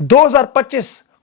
2025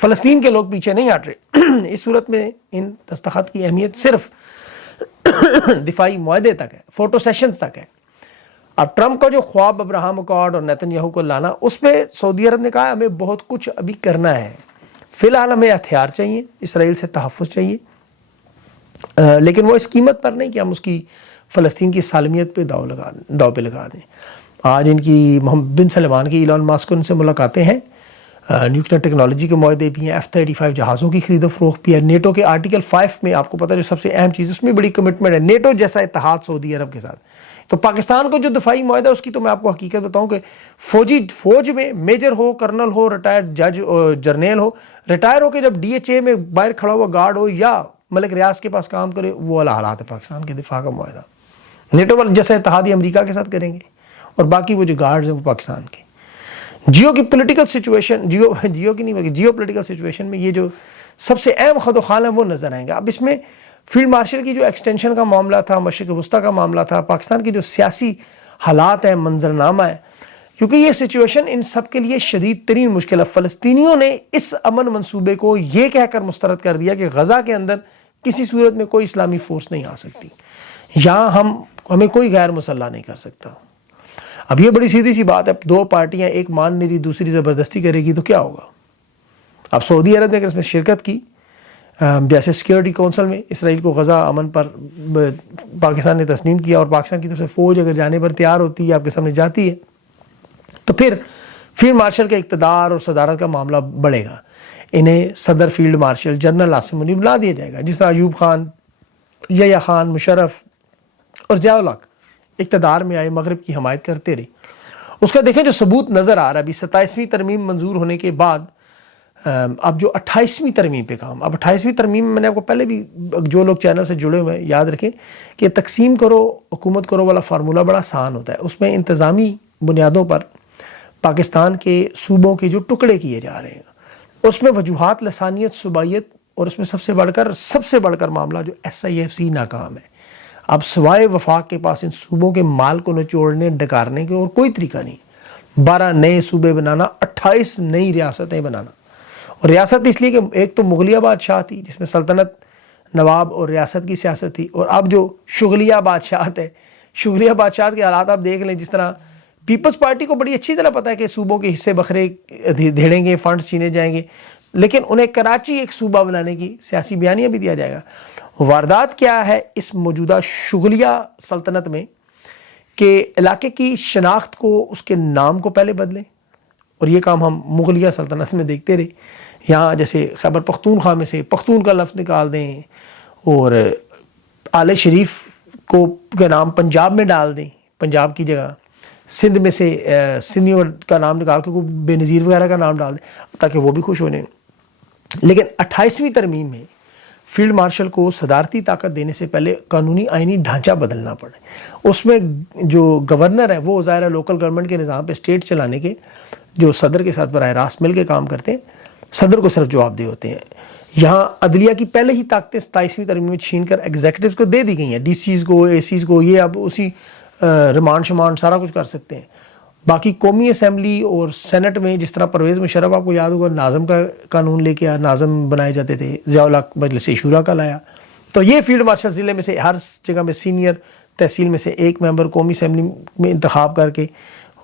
فلسطین کے لوگ پیچھے نہیں ہٹ رہے. اس صورت میں ان دستخط کی اہمیت صرف دفاعی معاہدے تک ہے, فوٹو سیشنز تک ہے. اب ٹرمپ کا جو خواب ابراہم اکارڈ اور نیتن یاہو کو لانا, اس پہ سعودی عرب نے کہا ہمیں بہت کچھ ابھی کرنا ہے, فی الحال ہمیں ہتھیار چاہیے, اسرائیل سے تحفظ چاہیے, لیکن وہ اس قیمت پر نہیں کہ ہم اس کی فلسطین کی سالمیت پہ داؤ پہ لگا دیں. آج ان کی محمد بن سلمان کی ایلان ماسک ان سے ملاقاتیں ہیں, نیوکلیئر ٹیکنالوجی کے معاہدے بھی ہیں, F-35 جہازوں کی خرید و فروخت بھی ہے. نیٹو کے آرٹیکل 5 میں آپ کو پتہ ہے جو سب سے اہم چیز, اس میں بڑی کمٹمنٹ ہے, نیٹو جیسا اتحاد سعودی عرب کے ساتھ. تو پاکستان کو جو دفاعی معاہدہ اس کی تو میں آپ کو حقیقت بتاؤں کہ فوج میں میجر ہو, کرنل ہو, ریٹائرڈ جج جرنیل ہو, ریٹائر ہو کے جب DHA میں باہر کھڑا ہوا گارڈ ہو یا ملک ریاض کے پاس کام کرے, وہ والا حالات ہے پاکستان کے دفاع کا معاہدہ. نیٹو والے جیسا اتحادی امریکہ کے ساتھ کریں گے, اور باقی وہ جو گارڈز ہیں وہ پاکستان کے. جیو کی پولیٹیکل سچویشن, جیو کی نہیں بلکہ جیو پولیٹیکل سچویشن میں یہ جو سب سے اہم خد و خال ہیں وہ نظر آئیں گے. اب اس میں فیلڈ مارشل کی جو ایکسٹینشن کا معاملہ تھا, مشرق وسطیٰ کا معاملہ تھا, پاکستان کی جو سیاسی حالات ہیں, منظرنامہ ہے, کیونکہ یہ سچویشن ان سب کے لیے شدید ترین مشکل ہے. فلسطینیوں نے اس امن منصوبے کو یہ کہہ کر مسترد کر دیا کہ غزہ کے اندر کسی صورت میں کوئی اسلامی فورس نہیں آ سکتی, یہاں ہمیں کوئی غیر مسلح نہیں کر سکتا. اب یہ بڑی سیدھی سی بات ہے, دو پارٹیاں ایک مان نہیں رہی, دوسری زبردستی کرے گی تو کیا ہوگا. اب سعودی عرب نے اگر اس میں شرکت کی, جیسے سیکیورٹی کونسل میں اسرائیل کو غزہ امن پر پاکستان نے تسلیم کیا, اور پاکستان کی طرف سے فوج اگر جانے پر تیار ہوتی ہے, آپ کے سامنے جاتی ہے, تو پھر فیلڈ مارشل کے اقتدار اور صدارت کا معاملہ بڑھے گا. انہیں صدر فیلڈ مارشل جنرل عاصم منیب بنا دیا جائے گا, جس طرح ایوب خان, یحییٰ خان, مشرف اور ضیاء الحق اقتدار میں آئے, مغرب کی حمایت کرتے رہے. اس کا دیکھیں جو ثبوت نظر آ رہا ہے ابھی 27ویں ترمیم منظور ہونے کے بعد, اب جو 28ویں ترمیم پہ کام, اب 28ویں ترمیم میں نے آپ کو پہلے بھی, جو لوگ چینل سے جڑے ہوئے ہیں یاد رکھیں کہ تقسیم کرو حکومت کرو والا فارمولہ بڑا آسان ہوتا ہے. اس میں انتظامی بنیادوں پر پاکستان کے صوبوں کے جو ٹکڑے کیے جا رہے ہیں, اس میں وجوہات لسانیت, صوبائیت, اور اس میں سب سے بڑھ کر معاملہ جو SIFC ناکام ہے. اب سوائے وفاق کے پاس ان صوبوں کے مال کو نچوڑنے ڈکارنے کے اور کوئی طریقہ نہیں. 12 نئے صوبے بنانا, 28 نئی ریاستیں بنانا. اور ریاست اس لیے کہ ایک تو مغلیہ بادشاہ تھی جس میں سلطنت, نواب اور ریاست کی سیاست تھی, اور اب جو شغلیہ بادشاہت ہے, شغلیہ بادشاہت کے حالات آپ دیکھ لیں. جس طرح پیپلز پارٹی کو بڑی اچھی طرح پتہ ہے کہ صوبوں کے حصے بکھرے دھیڑیں گے, فنڈ چھینے جائیں گے, لیکن انہیں کراچی ایک صوبہ بنانے کی سیاسی بیانیہ بھی دیا جائے گا. واردات کیا ہے اس موجودہ شغلیہ سلطنت میں کہ علاقے کی شناخت کو, اس کے نام کو پہلے بدلیں, اور یہ کام ہم مغلیہ سلطنت میں دیکھتے رہے. یہاں جیسے خیبر پختونخوا میں سے پختون کا لفظ نکال دیں, اور آل شریف کو کا نام پنجاب میں ڈال دیں, پنجاب کی جگہ سندھ میں سے سندھیوں کا نام نکال کے کوئی بے نظیر وغیرہ کا نام ڈال دیں تاکہ وہ بھی خوش ہو جائیں. لیکن 28ویں ترمیم میں فیلڈ مارشل کو صدارتی طاقت دینے سے پہلے قانونی آئینی ڈھانچہ بدلنا پڑے. اس میں جو گورنر ہے وہ ظاہر ہے لوکل گورنمنٹ کے نظام پہ اسٹیٹ چلانے کے, جو صدر کے ساتھ براہ راست مل کے کام کرتے ہیں, صدر کو صرف جواب دہ ہوتے ہیں. یہاں عدلیہ کی پہلے ہی طاقتیں 27ویں ترمیم میں چھین کر ایگزیکٹوز کو دے دی گئی ہیں, DCs کو, ACs کو, یہ اب اسی ریمانڈ شمانڈ سارا کچھ کر سکتے ہیں. باقی قومی اسمبلی اور سینٹ میں جس طرح پرویز مشرف آپ کو یاد ہوگا ناظم کا قانون لے کے آیا, ناظم بنائے جاتے تھے, ضیاء الحق مجلس شورا کا لایا. تو یہ فیلڈ مارشل ضلع میں سے ہر جگہ میں سینئر تحصیل میں سے ایک ممبر قومی اسمبلی میں انتخاب کر کے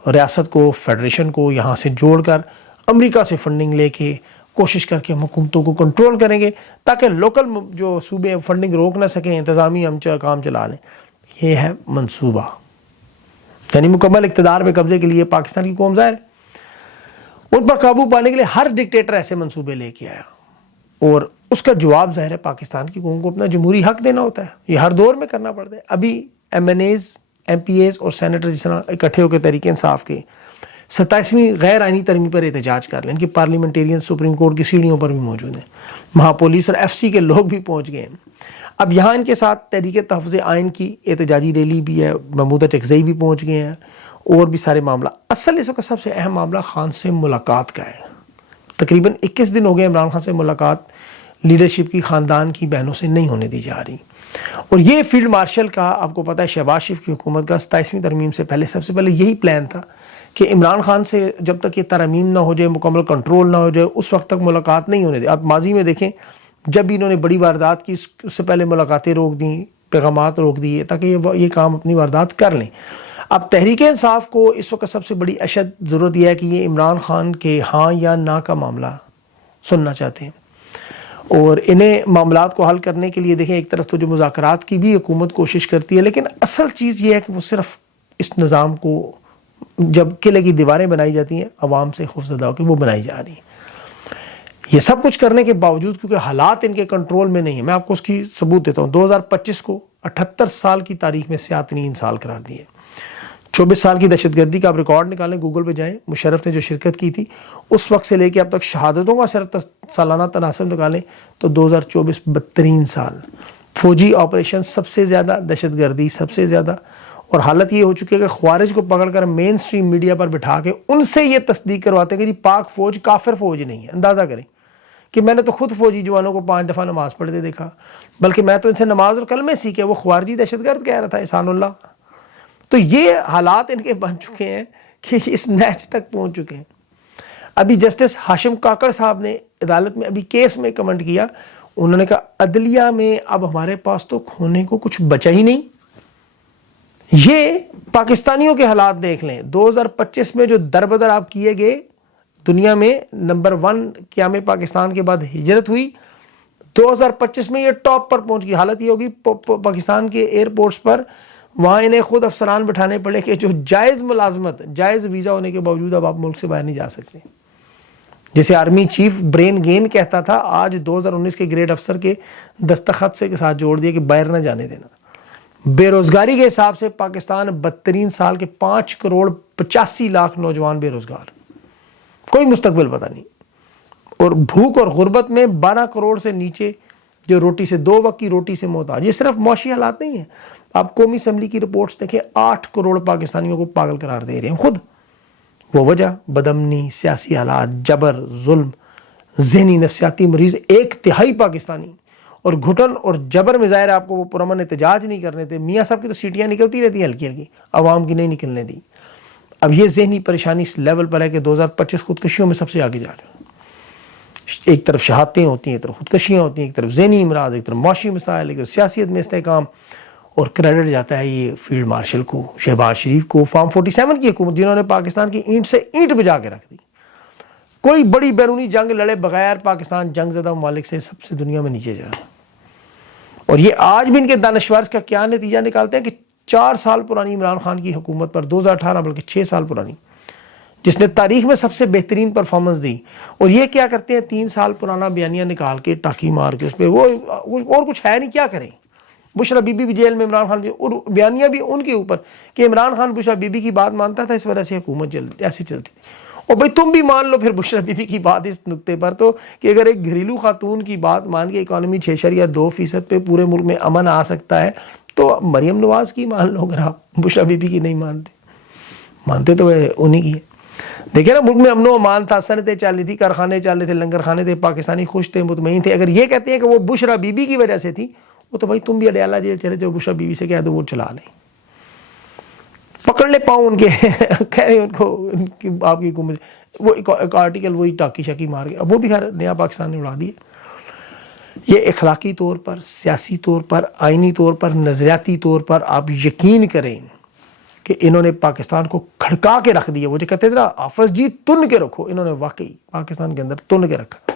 ریاست کو, فیڈریشن کو یہاں سے جوڑ کر امریکہ سے فنڈنگ لے کے کوشش کر کے ہم حکومتوں کو کنٹرول کریں گے تاکہ لوکل جو صوبے فنڈنگ روک نہ سکیں, انتظامی ہم کام چلا لیں. یہ ہے منصوبہ, یعنی مکمل اقتدار میں قبضے کے لیے پاکستان کی قوم ظاہر ہے ان پر قابو پانے کے لیے ہر ڈکٹیٹر ایسے منصوبے لے کے آیا, اور اس کا جواب ظاہر ہے پاکستان کی قوم کو اپنا جمہوری حق دینا ہوتا ہے. یہ ہر دور میں کرنا پڑتا ہے. ابھی MNAs, MPAs اور سینیٹر جس طرح اکٹھے ہو کے تحریک انصاف کے 27ویں غیر آئینی ترمیم پر احتجاج کر لیں. ان کی پارلیمنٹیرین سپریم کورٹ کی سیڑھیوں پر بھی موجود ہیں, وہاں پولیس اور FC کے لوگ بھی پہنچ گئے ہیں. اب یہاں ان کے ساتھ تحریک تحفظ آئین کی احتجاجی ریلی بھی ہے, محمودہ چکزئی بھی پہنچ گئے ہیں, اور بھی سارے معاملہ. اصل اس وقت سب سے اہم معاملہ خان سے ملاقات کا ہے. تقریباً 21 دن ہو گئے عمران خان سے ملاقات لیڈرشپ کی, خاندان کی بہنوں سے نہیں ہونے دی جا رہی. اور یہ فیلڈ مارشل کا آپ کو پتہ ہے شہباز شریف کی حکومت کا 27ویں ترمیم سے پہلے سب سے پہلے یہی پلان تھا کہ عمران خان سے جب تک یہ ترمیم نہ ہو جائے, مکمل کنٹرول نہ ہو جائے, اس وقت تک ملاقات نہیں ہونے دے. آپ ماضی میں دیکھیں جب بھی انہوں نے بڑی واردات کی اس سے پہلے ملاقاتیں روک دیں, پیغامات روک دیے تاکہ یہ کام اپنی واردات کر لیں. اب تحریک انصاف کو اس وقت سب سے بڑی اشد ضرورت یہ ہے کہ یہ عمران خان کے ہاں یا نہ کا معاملہ سننا چاہتے ہیں, اور انہیں معاملات کو حل کرنے کے لیے دیکھیں ایک طرف تو جو مذاکرات کی بھی حکومت کوشش کرتی ہے, لیکن اصل چیز یہ ہے کہ وہ صرف اس نظام کو جب قلعے کی دیواریں بنائی جاتی ہیں عوام سے خوفزدہ ہو کے وہ بنائی جا رہی ہیں. یہ سب کچھ کرنے کے باوجود کیونکہ حالات ان کے کنٹرول میں نہیں ہیں, میں آپ کو اس کی ثبوت دیتا ہوں. 2025 کو 78 سال کی تاریخ میں سیاہ سال قرار دیے. 24 سال کی دہشت گردی کا آپ ریکارڈ نکالیں, گوگل پہ جائیں, مشرف نے جو شرکت کی تھی اس وقت سے لے کے اب تک شہادتوں کا صرف سالانہ تناسب نکالیں تو 2024 بدترین سال. فوجی آپریشن سب سے زیادہ, دہشت گردی سب سے زیادہ, اور حالت یہ ہو چکی ہے کہ خوارج کو پکڑ کر مین سٹریم میڈیا پر بٹھا کے ان سے یہ تصدیق کرواتے ہیں کہ جی پاک فوج کافر فوج نہیں ہے. اندازہ کریں کہ میں نے تو خود فوجی جوانوں کو 5 دفعہ نماز پڑھتے دیکھا, بلکہ میں تو ان سے نماز اور کلمے سیکھے, وہ خوارجی دہشت گرد کہہ رہا تھا احسان اللہ. تو یہ حالات ان کے بن چکے ہیں کہ اس نیچ تک پہنچ چکے ہیں. ابھی جسٹس ہاشم کاکڑ صاحب نے عدالت میں ابھی کیس میں کمنٹ کیا, انہوں نے کہا عدلیہ میں اب ہمارے پاس تو کھونے کو کچھ بچا ہی نہیں. یہ پاکستانیوں کے حالات دیکھ لیں. 2025 میں جو دربدر آپ کیے گئے, دنیا میں نمبر 1 قیام پاکستان کے بعد ہجرت ہوئی, 2025 میں یہ ٹاپ پر پہنچ گئی. حالت یہ ہوگی پاکستان کے ایئرپورٹس پر وہاں انہیں خود افسران بٹھانے پڑے کہ جو جائز ملازمت, جائز ویزا ہونے کے باوجود اب آپ ملک سے باہر نہیں جا سکتے. جسے آرمی چیف برین گین کہتا تھا, آج 2019 کے گریڈ افسر کے دستخط سے کے ساتھ جوڑ دیا کہ باہر نہ جانے دینا. بے روزگاری کے حساب سے پاکستان بدترین سال کے 5 کروڑ 85 لاکھ نوجوان بے روزگار, کوئی مستقبل پتہ نہیں. اور بھوک اور غربت میں 12 کروڑ سے نیچے جو روٹی سے 2 وقت کی روٹی سے محتاج. یہ صرف معاشی حالات نہیں ہیں, آپ قومی اسمبلی کی رپورٹس دیکھیں, 8 کروڑ پاکستانیوں کو پاگل قرار دے رہے ہیں خود. وہ وجہ بدامنی, سیاسی حالات, جبر, ظلم, ذہنی نفسیاتی مریض 1/3 پاکستانی, اور گھٹن اور جبر میں ظاہر آپ کو وہ پرامن احتجاج نہیں کرنے تھے. میاں صاحب کی تو سیٹیاں نکلتی رہتی ہیں ہلکی ہلکی, عوام کی نہیں نکلنے دی. اب یہ ذہنی پریشانی اس لیول پر ہے کہ 2025 خودکشیوں میں سب سے آگے جا رہے ہیں. ایک طرف شہادتیں ہوتی ہیں, ایک طرف خودکشیاں ہوتی ہیں, ایک طرف ذہنی امراض, ایک طرف معاشی مسائل, ایک طرف سیاست میں استحکام, اور کریڈٹ جاتا ہے یہ فیلڈ مارشل کو, شہباز شریف کو, فارم 47 کی حکومت جنہوں نے پاکستان کی اینٹ سے اینٹ بجا کے رکھ دی. کوئی بڑی بیرونی جنگ لڑے بغیر پاکستان جنگ زدہ ممالک سے سب سے دنیا میں نیچے جا. اور یہ آج بھی ان کے دانشور کا کیا نتیجہ نکالتے ہیں کہ 4 سال پرانی عمران خان کی حکومت پر, 2018 بلکہ 6 سال پرانی, جس نے تاریخ میں سب سے بہترین پرفارمنس دی, اور یہ کیا کرتے ہیں 3 سال پرانا بیانیہ نکال کے ٹاکی مار کے اس پہ, وہ اور کچھ ہے نہیں, کیا کریں. بشرا بی بی بھی جیل میں, عمران خان بھی, اور بیانیہ بھی ان کے اوپر کہ عمران خان بشرا بی بی کی بات مانتا تھا, اس وجہ سے حکومت ایسی چلتی تھی. اور بھائی تم بھی مان لو پھر بشرا بی بی کی بات اس نقطے پر تو, کہ اگر ایک گھریلو خاتون کی بات مان کے اکانومی 6.2% پہ پورے ملک میں امن آ سکتا ہے, تو مریم نواز کی مان لو, اگر آپ بشرا بی بی کی نہیں مانتے تو وہ انہی کی ہے. دیکھیں نا, ملک میں امن و امان تھا, صنعتیں چل رہی تھی, کارخانے چل رہے تھے, لنگر خانے تھے, پاکستانی خوش تھے, مطمئن تھے. اگر یہ کہتے ہیں کہ وہ بشرا بی بی کی وجہ سے تھی, وہ تو بھائی تم بھی اڈیالہ جیل چلے جاؤ, بشرا بی بی سے کہہ دو وہ چلا لیں, پکڑ لے پاؤں ان کے, کہہ رہے ان کو آپ کی حکومت, وہ ایک آرٹیکل وہی ٹاکی شاکی مار کے, اب وہ بھی خیر نیا پاکستان نے اڑا دیا. یہ اخلاقی طور پر, سیاسی طور پر, آئینی طور پر, نظریاتی طور پر آپ یقین کریں کہ انہوں نے پاکستان کو کھڑکا کے رکھ دیا. وہ جو کہتے تھے نا حافظ جی تن کے رکھو, انہوں نے واقعی پاکستان کے اندر تن کے رکھا.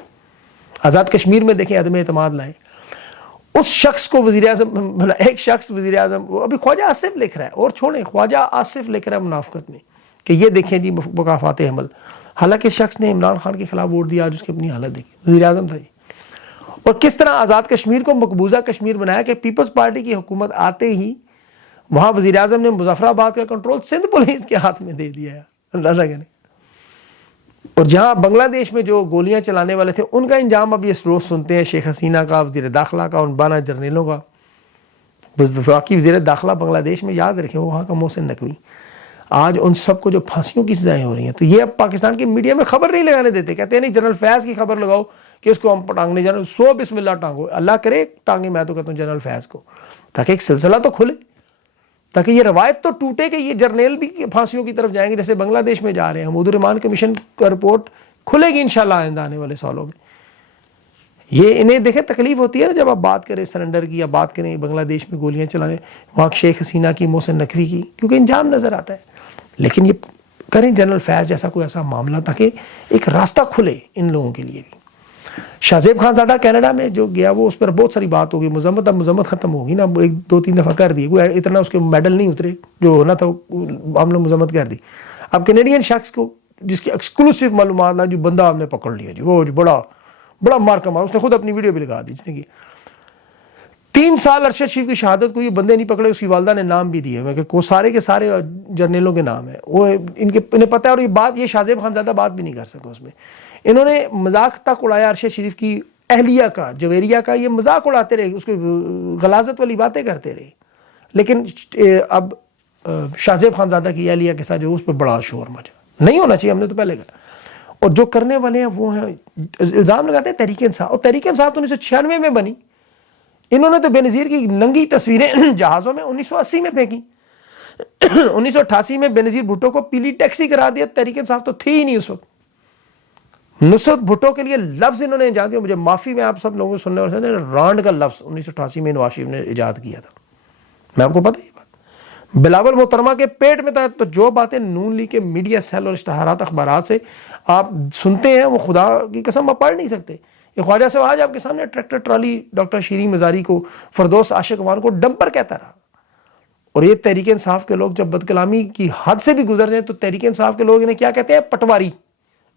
آزاد کشمیر میں دیکھیں عدم اعتماد لائے, اس شخص کو وزیر اعظم, ایک شخص وزیر اعظم, ابھی خواجہ آصف لکھ رہا ہے, اور چھوڑیں خواجہ آصف لکھ رہا ہے منافقت میں کہ یہ دیکھیں جی مکافات عمل, حالانکہ شخص نے عمران خان کے خلاف ووٹ دیا, آج اس کی اپنی حالت دیکھی, وزیر اعظم تھا جی. اور کس طرح آزاد کشمیر کو مقبوضہ کشمیر بنایا کہ پیپلز پارٹی کی حکومت آتے ہی وہاں وزیر اعظم نے مظفر آباد کا کنٹرول سندھ پولیس کے ہاتھ میں دے دیا ہے. اللہ کرے. اور جہاں بنگلہ دیش میں جو گولیاں چلانے والے تھے ان کا انجام اب یہ روز سنتے ہیں, شیخ حسینہ کا, وزیر داخلہ کا, ان 12 جرنیلوں کا. وفاقی وزیر داخلہ بنگلہ دیش میں, یاد رکھیں وہ وہاں کا محسن نقوی, آج ان سب کو جو پھانسیوں کی سزائیں ہو رہی ہیں, تو یہ اب پاکستان کے میڈیا میں خبر نہیں لگانے دیتے. کہتے ہیں نہیں جنرل فیض کی خبر لگاؤ کہ اس کو ہم ٹانگنے جانا, 100 بسم اللہ ٹانگو, اللہ کرے ٹانگے, میں تو کہتا ہوں جنرل فیض کو, تاکہ ایک سلسلہ تو کھلے. تاکہ یہ روایت تو ٹوٹے کہ یہ جرنیل بھی پھانسیوں کی طرف جائیں گے جیسے بنگلہ دیش میں جا رہے ہیں. حمود الرحمان کمیشن کا رپورٹ کھلے گی انشاءاللہ آئندہ آنے والے سالوں میں. یہ انہیں دیکھیں تکلیف ہوتی ہے نا جب آپ بات کریں سرنڈر کی یا بات کریں بنگلہ دیش میں گولیاں چلانے, وہاں شیخ حسینہ کی, محسن نقوی کی, کیونکہ انجام نظر آتا ہے. لیکن یہ کریں جنرل فیض جیسا کوئی ایسا معاملہ تاکہ ایک راستہ کھلے ان لوگوں کے لیے بھی. شاہ زیب خان زادہ کینیڈا میں جو گیا وہ اس پر بہت ساری بات ہوگی, مذمت اب مذمت ختم ہوگی نا, ایک دو تین دفعہ کر دی, کوئی اتنا اس کے میڈل نہیں اترے جو ہونا تھا, ہم نے مذمت کر دی. اب کینیڈین شخص کو جس کی ایکسکلوسیو معلومات جو بندہ ہم نے پکڑ لیا جی, وہ بڑا بڑا مار کمار, اس نے خود اپنی ویڈیو بھی لگا دی جس نے کی 3 سال ارشد شریف کی شہادت کو یہ بندے نہیں پکڑے. اس کی والدہ نے نام بھی دیے ہیں کہ وہ سارے کے سارے جرنیلوں کے نام ہیں, وہ انہیں پتہ ہے. اور یہ بات یہ شاہ زیب خان زادہ بات بھی نہیں کر سکا اس میں. انہوں نے مذاق تک اڑایا ارشد شریف کی اہلیہ کا, جویریہ کا, یہ مذاق اڑاتے رہے, اس کو غلاظت والی باتیں کرتے رہے. لیکن اب شاہ زیب خان زادہ کی اہلیہ کے ساتھ جو اس پہ بڑا شور مچا, نہیں ہونا چاہیے, ہم نے تو پہلے کہا. اور جو کرنے والے ہیں وہ ہیں الزام لگاتے ہیں تحریک انصاف, اور تحریک انصاف تو 1996 میں بنی. انہوں نے تو بے نظیر کی ننگی تصویریں جہازوں میں 1980 میں پھینکی. 1988 میں بے نظیر بھٹو کو پیلی ٹیکسی کرا دیا. تحریک انصاف تو تھی ہی نہیں اس وقت. نصرت بھٹو کے لیے لفظ انہوں نے ایجاد کیا, مجھے معافی میں آپ سب لوگوں کو سننے والے رانڈ کا لفظ 1988 میں نواز شریف نے ایجاد کیا تھا. میں آپ کو پتہ ہے یہ بات. بلاول محترمہ کے پیٹ میں تھا, تو جو باتیں نون لیگ کے میڈیا سیل اور اشتہارات اخبارات سے آپ سنتے ہیں وہ خدا کی قسم آپ پڑھ نہیں سکتے. یہ خواجہ صاحب آج آپ کے سامنے tractor trolley doctor Shireen Mazari کو, فردوس عاشق وان کو ڈمپر کہتا رہا. اور یہ تحریک انصاف کے لوگ جب بد کلامی کی حد سے بھی گزر جائیں تو تحریک انصاف کے لوگ انہیں کیا کہتے ہیں, پٹواری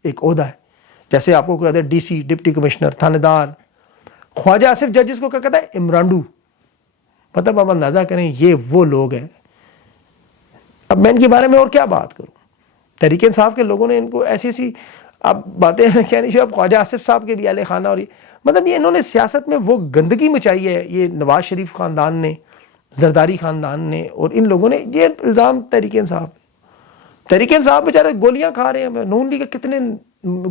ایک عہدہ ہے. جیسے آپ کو کہتے ہیں ڈی سی, ڈپٹی کمشنر, تھانے دار. خواجہ آصف ججز کو کیا کہتا ہے, عمرانڈو. مطلب آپ اندازہ کریں یہ وہ لوگ ہیں. اب میں ان کے بارے میں اور کیا بات کروں. تحریک انصاف کے لوگوں نے ان کو ایسی ایسی اب باتیں کہنی چاہیے. اب خواجہ آصف صاحب کے بھی اہل خانہ, اور مطلب یہ انہوں نے سیاست میں وہ گندگی مچائی ہے, یہ نواز شریف خاندان نے, زرداری خاندان نے, اور ان لوگوں نے. یہ الزام تحریک انصاف بیچارے گولیاں کھا رہے ہیں. نون لیگ کے کتنے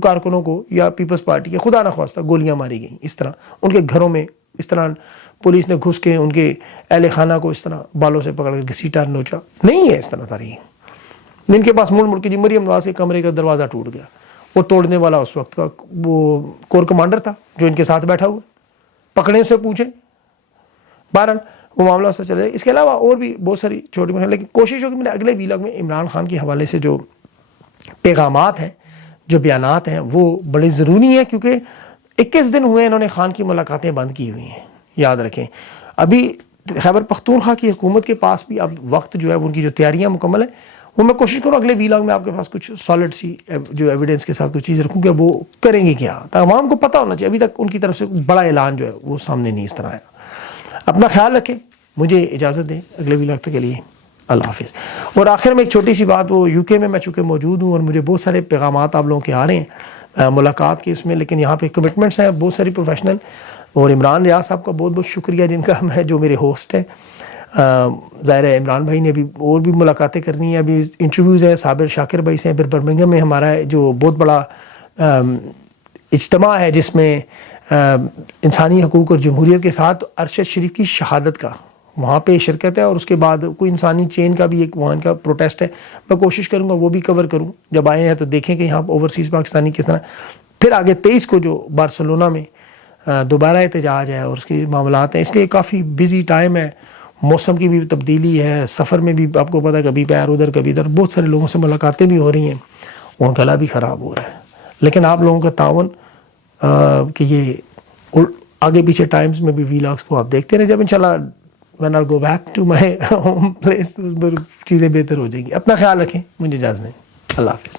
کارکنوں کو یا پیپلز پارٹی کے خدا نخواستہ گولیاں ماری گئیں اس طرح, ان کے گھروں میں اس طرح پولیس نے گھس کے ان کے اہل خانہ کو اس طرح بالوں سے پکڑ کے گھسیٹا نوچا. نہیں ہے اس طرح تاریخ. ان کے پاس مڑ کے جی مریم نواز کے کمرے کا دروازہ ٹوٹ گیا, وہ توڑنے والا اس وقت کا وہ کور کمانڈر تھا جو ان کے ساتھ بیٹھا ہوا, پکڑنے سے پوچھیں. بہرحال وہ معاملہ سے چلے. اس کے علاوہ اور بھی بہت ساری چھوٹی موٹی, لیکن کوشش ہوگی میں اگلے ویلاگ میں عمران خان کے حوالے سے جو پیغامات ہیں, جو بیانات ہیں, وہ بڑے ضروری ہیں, کیونکہ 21 دن ہوئے انہوں نے خان کی ملاقاتیں بند کی ہوئی ہیں. یاد رکھیں ابھی خیبر پختونخوا کی حکومت کے پاس بھی اب وقت جو ہے ان کی جو تیاریاں مکمل ہیں, وہ میں کوشش کروں اگلے ویلاگ میں آپ کے پاس کچھ سالڈ سی جو ایویڈنس کے ساتھ کچھ چیز رکھوں کہ وہ کریں گے کیا, تاکہ عوام کو پتہ ہونا چاہیے. ابھی تک ان کی طرف سے بڑا اعلان جو ہے وہ سامنے نہیں اس طرح آیا. اپنا خیال رکھیں, مجھے اجازت دیں اگلے ویلاگ تک کے لیے. اللہ حافظ. اور آخر میں ایک چھوٹی سی بات, وہ یو کے میں چونکہ موجود ہوں اور مجھے بہت سارے پیغامات آپ لوگوں کے آ رہے ہیں ملاقات کے اس میں, لیکن یہاں پہ کمٹمنٹس ہیں بہت ساری پروفیشنل. اور عمران ریاض صاحب کا بہت بہت شکریہ جن کا میں جو میرے ہوسٹ ہیں. ظاہر ہے عمران بھائی نے ابھی اور بھی ملاقاتیں کرنی ہیں, ابھی انٹرویوز ہیں. صابر شاکر بھائی سے, پھر برمنگھم میں ہمارا جو بہت بڑا اجتماع ہے جس میں انسانی حقوق اور جمہوریت کے ساتھ ارشد شریف کی شہادت کا وہاں پہ شرکت ہے, اور اس کے بعد کوئی انسانی چین کا بھی ایک وہاں کا پروٹیسٹ ہے. میں کوشش کروں گا وہ بھی کور کروں. جب آئے ہیں تو دیکھیں کہ یہاں اوورسیز پاکستانی کس طرح. پھر آگے 23 کو جو بارسلونا میں دوبارہ احتجاج ہے اور اس کے معاملات ہیں, اس لیے کافی بزی ٹائم ہے. موسم کی بھی تبدیلی ہے, سفر میں بھی آپ کو پتہ ہے کبھی پیر ادھر کبھی ادھر. بہت سارے لوگوں سے ملاقاتیں بھی ہو رہی ہیں, اور گلا بھی خراب ہو رہا ہے. لیکن آپ لوگوں کا تعاون کہ یہ آگے پیچھے ٹائمز میں بھی ویلاگس کو آپ دیکھتے رہیں. جب انشاءاللہ when I'll go back to my home place چیزیں بہتر ہو جائیں گی. اپنا خیال رکھیں, مجھے اجازت دیں. اللہ حافظ.